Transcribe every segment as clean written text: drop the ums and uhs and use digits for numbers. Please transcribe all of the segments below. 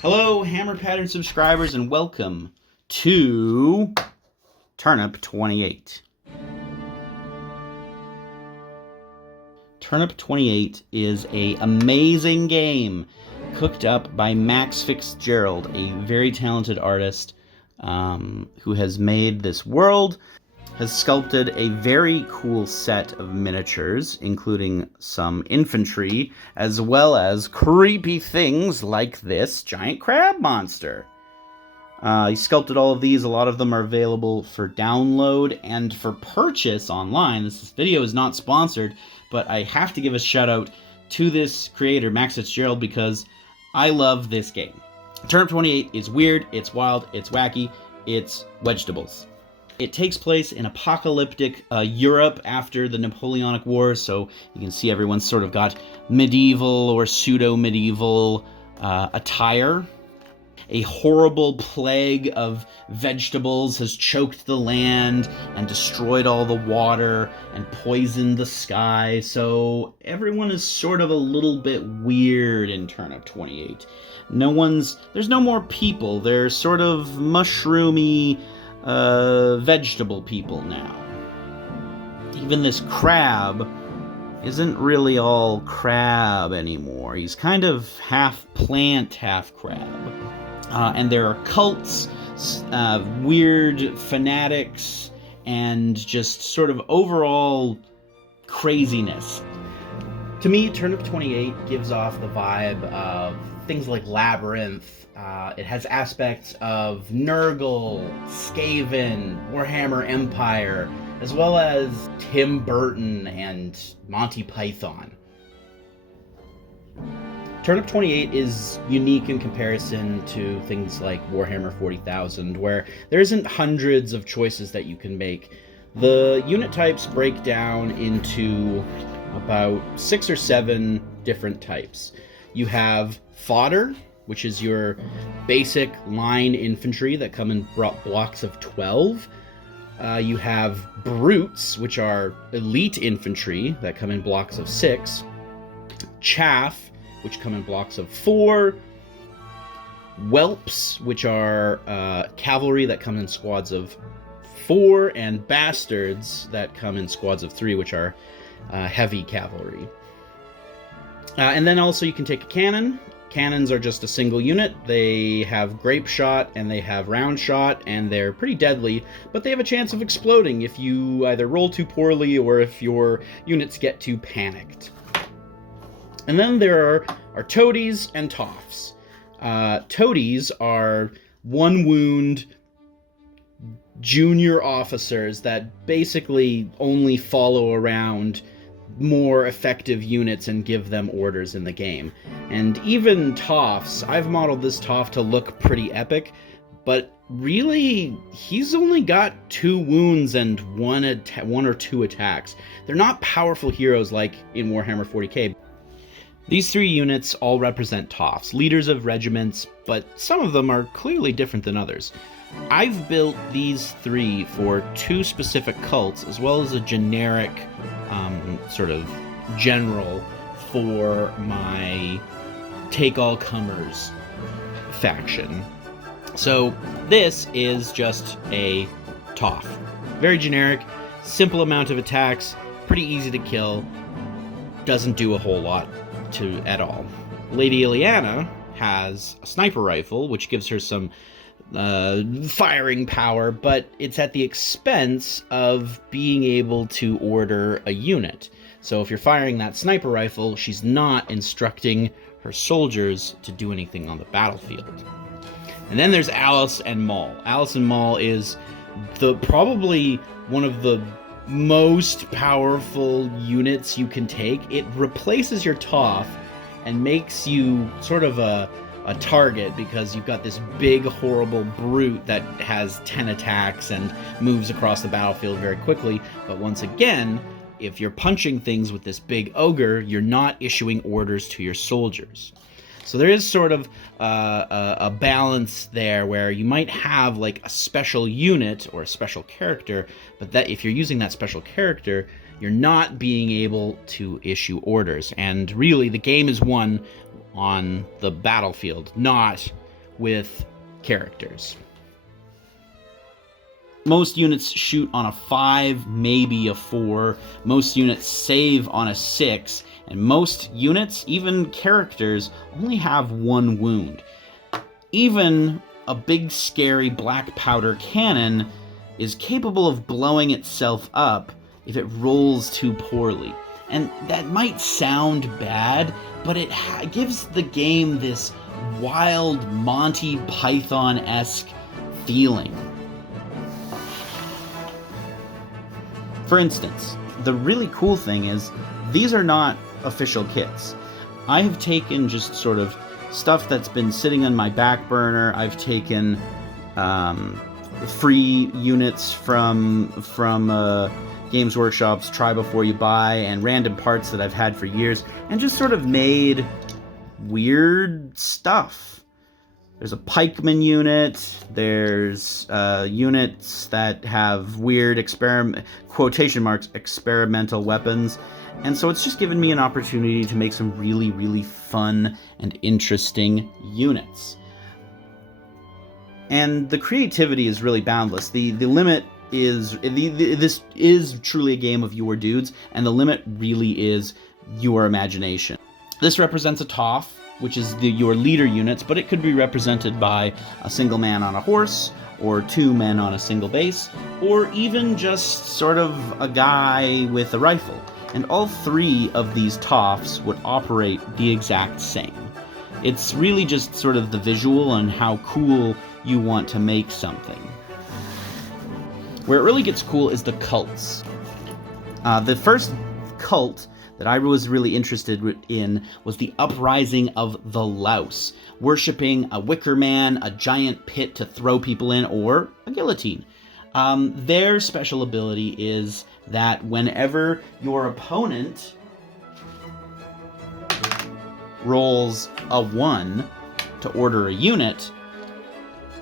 Hello, Hammer Pattern subscribers, and welcome to Turnip 28. Turnip 28 is an amazing game cooked up by Max Fitzgerald, a very talented artist who has made this world, has sculpted a very cool set of miniatures, including some infantry, as well as creepy things like this giant crab monster. He sculpted all of these. A lot of them are available for download and for purchase online. This video is not sponsored, but I have to give a shout out to this creator, Max Fitzgerald, because I love this game. Turnip 28 is weird, it's wild, it's wacky, it's vegetables. It takes place in apocalyptic Europe after the Napoleonic Wars, so you can see everyone's sort of got medieval or pseudo-medieval attire. A horrible plague of vegetables has choked the land and destroyed all the water and poisoned the sky, so everyone is sort of a little bit weird in Turnip 28. There's no more people, they're sort of mushroomy, vegetable people now. Even this crab isn't really all crab anymore. He's kind of half plant, half crab. And there are cults, weird fanatics, and just sort of overall craziness. To me, Turnip 28 gives off the vibe of things like Labyrinth. It has aspects of Nurgle, Skaven, Warhammer Empire, as well as Tim Burton and Monty Python. Turnip 28 is unique in comparison to things like Warhammer 40,000, where there isn't hundreds of choices that you can make. The unit types break down into about 6 or 7 different types. You have fodder, which is your basic line infantry that come in blocks of 12. You have brutes, which are elite infantry that come in blocks of 6. Chaff, which come in blocks of 4. Whelps, which are cavalry that come in squads of 4, and bastards that come in squads of 3, which are heavy cavalry. And then also you can take a cannon. Cannons are just a single unit. They have grape shot and they have round shot, and they're pretty deadly, but they have a chance of exploding if you either roll too poorly or if your units get too panicked. And then there are toadies and toffs. Toadies are 1 wound junior officers that basically only follow around more effective units and give them orders in the game. And even toffs, I've modeled this toff to look pretty epic, but really he's only got 2 wounds and 1 or 2 attacks. They're not powerful heroes like in Warhammer 40k. These 3 units all represent toffs, leaders of regiments, but some of them are clearly different than others. I've built these 3 for 2 specific cults, as well as a generic sort of general for my take-all-comers faction. So this is just a toff. Very generic, simple amount of attacks, pretty easy to kill, doesn't do a whole lot at all. Lady Ileana has a sniper rifle, which gives her some firing power, but it's at the expense of being able to order a unit. So if you're firing that sniper rifle, she's not instructing her soldiers to do anything on the battlefield. And then there's Alice and Maul. Alice and Maul is probably one of the most powerful units you can take. It replaces your Toff and makes you sort of a target, because you've got this big horrible brute that has 10 attacks and moves across the battlefield very quickly. But once again, if you're punching things with this big ogre, you're not issuing orders to your soldiers. So there is sort of a balance there where you might have like a special unit or a special character, but that if you're using that special character, you're not being able to issue orders. And really, the game is won on the battlefield, not with characters. Most units shoot on a 5, maybe a 4. Most units save on a 6. And most units, even characters, only have 1 wound. Even a big, scary black powder cannon is capable of blowing itself up if it rolls too poorly. And that might sound bad, but it gives the game this wild Monty Python-esque feeling. For instance, the really cool thing is, these are not official kits. I have taken just sort of stuff that's been sitting on my back burner. I've taken free units from Games Workshop's Try Before You Buy, and random parts that I've had for years, and just sort of made weird stuff. There's a pikeman unit, there's units that have weird quotation marks, experimental weapons, and so it's just given me an opportunity to make some really, really fun and interesting units. And the creativity is really boundless. The limit is, this is truly a game of your dudes, and the limit really is your imagination. This represents a Toff, which is your leader units, but it could be represented by a single man on a horse, or 2 men on a single base, or even just sort of a guy with a rifle. And all 3 of these Toffs would operate the exact same. It's really just sort of the visual and how cool you want to make something. Where it really gets cool is the cults. The first cult that I was really interested in was the Uprising of the Louse, worshipping a wicker man, a giant pit to throw people in, or a guillotine. Their special ability is that whenever your opponent rolls a 1 to order a unit,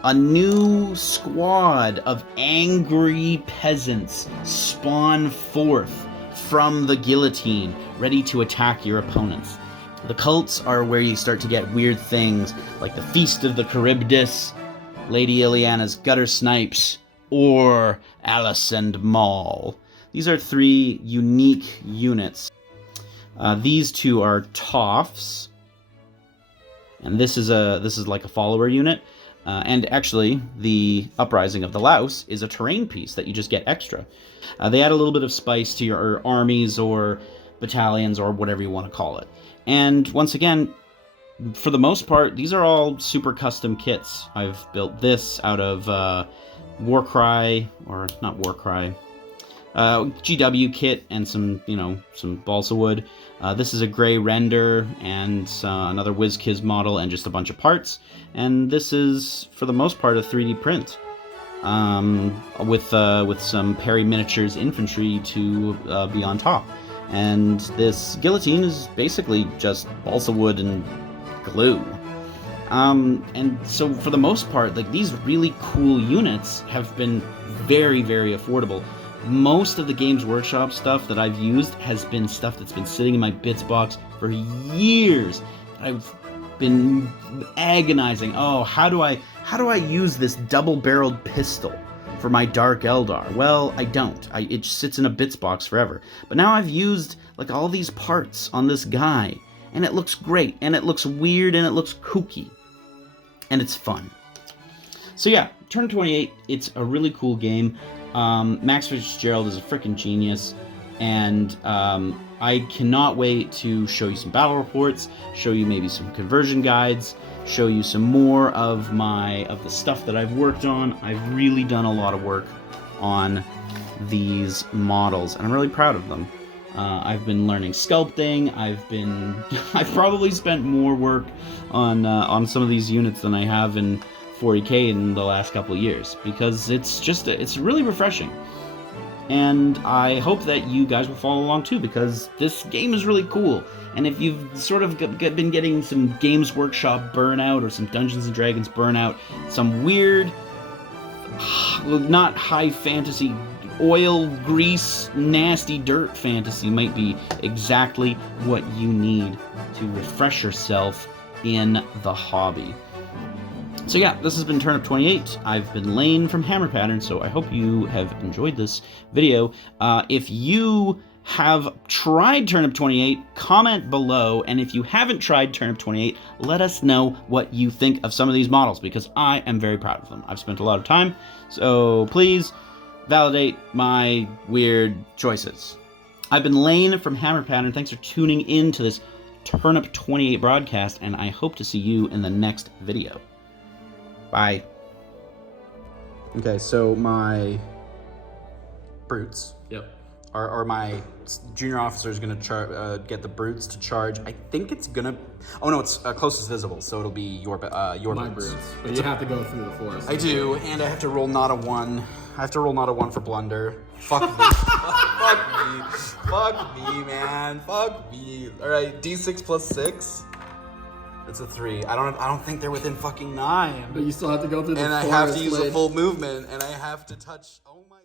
a new squad of angry peasants spawn forth from the guillotine, ready to attack your opponents. The cults are where you start to get weird things, like the Feast of the Charybdis, Lady Ileana's Gutter Snipes, or Alice and Maul. These are 3 unique units. These 2 are Toffs, and this is like a follower unit. And actually, the Uprising of the Louse is a terrain piece that you just get extra. They add a little bit of spice to your armies or battalions or whatever you want to call it. And once again, for the most part, these are all super custom kits. I've built this out of Warcry, or not Warcry, GW kit and some balsa wood. This is a gray render and another WizKiz model and just a bunch of parts. And this is, for the most part, a 3D print with some Perry Miniatures infantry to be on top. And this guillotine is basically just balsa wood and glue. And so for the most part, like, these really cool units have been very, very affordable. Most of the Games Workshop stuff that I've used has been stuff that's been sitting in my bits box for years. I've been agonizing, how do I use this double-barreled pistol for my Dark Eldar? Well, I don't. It just sits in a bits box forever. But now I've used like all these parts on this guy, and it looks great, and it looks weird, and it looks kooky, and it's fun. So yeah, Turn 28, it's a really cool game. Max Fitzgerald is a freaking genius, and I cannot wait to show you some battle reports, show you maybe some conversion guides, show you some more of the stuff that I've worked on. I've really done a lot of work on these models, and I'm really proud of them. I've been learning sculpting. I've probably spent more work on some of these units than I have in 40K in the last couple of years, because it's really refreshing. And I hope that you guys will follow along too, because this game is really cool. And if you've sort of been getting some Games Workshop burnout or some Dungeons & Dragons burnout, some weird, not high fantasy, oil, grease, nasty dirt fantasy might be exactly what you need to refresh yourself in the hobby. So yeah, this has been Turnip 28. I've been Lane from Hammer Pattern, so I hope you have enjoyed this video. If you have tried Turnip 28, comment below, and if you haven't tried Turnip 28, let us know what you think of some of these models, because I am very proud of them. I've spent a lot of time, so please validate my weird choices. I've been Lane from Hammer Pattern. Thanks for tuning in to this Turnip 28 broadcast, and I hope to see you in the next video. Bye. Okay, so my brutes. Yep. Or my junior officer is going to get the brutes to charge. I think it's going to... Oh, no, it's closest visible, so it'll be your My brutes. But you have to go through the forest. I do, and I have to roll not a 1. I have to roll not a 1 for blunder. Fuck me. Fuck me. Fuck me, man. Fuck me. All right, D6 plus 6. It's a 3. I don't think they're within fucking 9. But you still have to go through the forest. And I have to use a full movement, and I have to touch... Oh my...